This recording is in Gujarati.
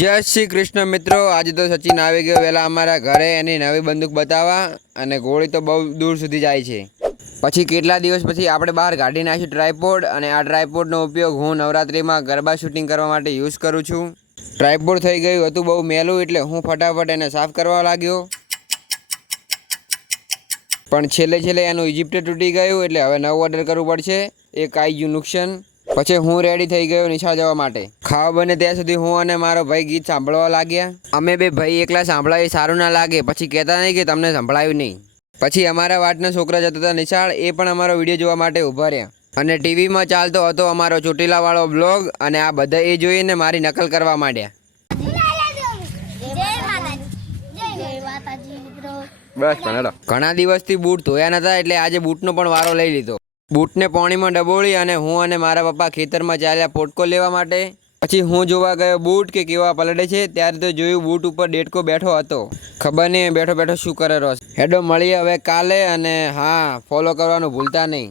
જય શ્રી કૃષ્ણ મિત્રો. આજે તો સચિન આવી ગયો. પહેલાં અમારા ઘરે એની નવી બંદૂક બતાવવા અને ગોળી તો બહુ દૂર સુધી જાય છે. પછી કેટલા દિવસ પછી આપણે બહાર કાઢી નાખ્યું ટ્રાયપોડ અને આ ટ્રાયપોડનો ઉપયોગ હું નવરાત્રિમાં ગરબા શૂટિંગ કરવા માટે યુઝ કરું છું. ટ્રાયપોડ થઈ ગયું હતું બહુ મેલું એટલે હું ફટાફટ એને સાફ કરવા લાગ્યો. પણ છેલ્લે છેલ્લે એનું ઇજિપ્ટ તૂટી ગયું એટલે હવે નવું ઓર્ડર કરવું પડશે. એક કાઈ ગયું નુકસાન. પછી હું રેડી થઈ ગયો નિશાળ જવા માટે. ખાવા બને ત્યાં સુધી હું અને મારો ભાઈ ગીત સાંભળવા લાગ્યા. અમે બે ભાઈ એકલા સાંભળાવી સારું ના લાગે. પછી કહેતા નહીં કે તમને સંભળાયું નહીં. પછી અમારા વાટના છોકરા જતા હતા નિશાળ એ પણ અમારો વીડિયો જોવા માટે ઊભા રહ્યા. અને ટીવીમાં ચાલતો હતો અમારો ચોટીલાવાળો બ્લોગ અને આ બધા એ જોઈને મારી નકલ કરવા માંડ્યા. જય માતાજી. જય માતાજી. મિત્રો બસ પણ ઘણા દિવસથી બૂટ ધોયા નતા એટલે આજે બૂટનો પણ વારો લઈ લીધો. બૂટને પાણીમાં ડબોળી અને હું અને મારા પપ્પા ખેતરમાં ચાલ્યા પોટકો લેવા માટે. પછી હું જોવા ગયો બૂટ કે કેવા પલડે છે, ત્યારે તો જોયું બૂટ ઉપર ડેટકો બેઠો હતો. ખબર નહીં બેઠો બેઠો શું કરે રહ્યો હેડો મળીએ હવે કાલે અને હા ફોલો કરવાનું ભૂલતા નહીં.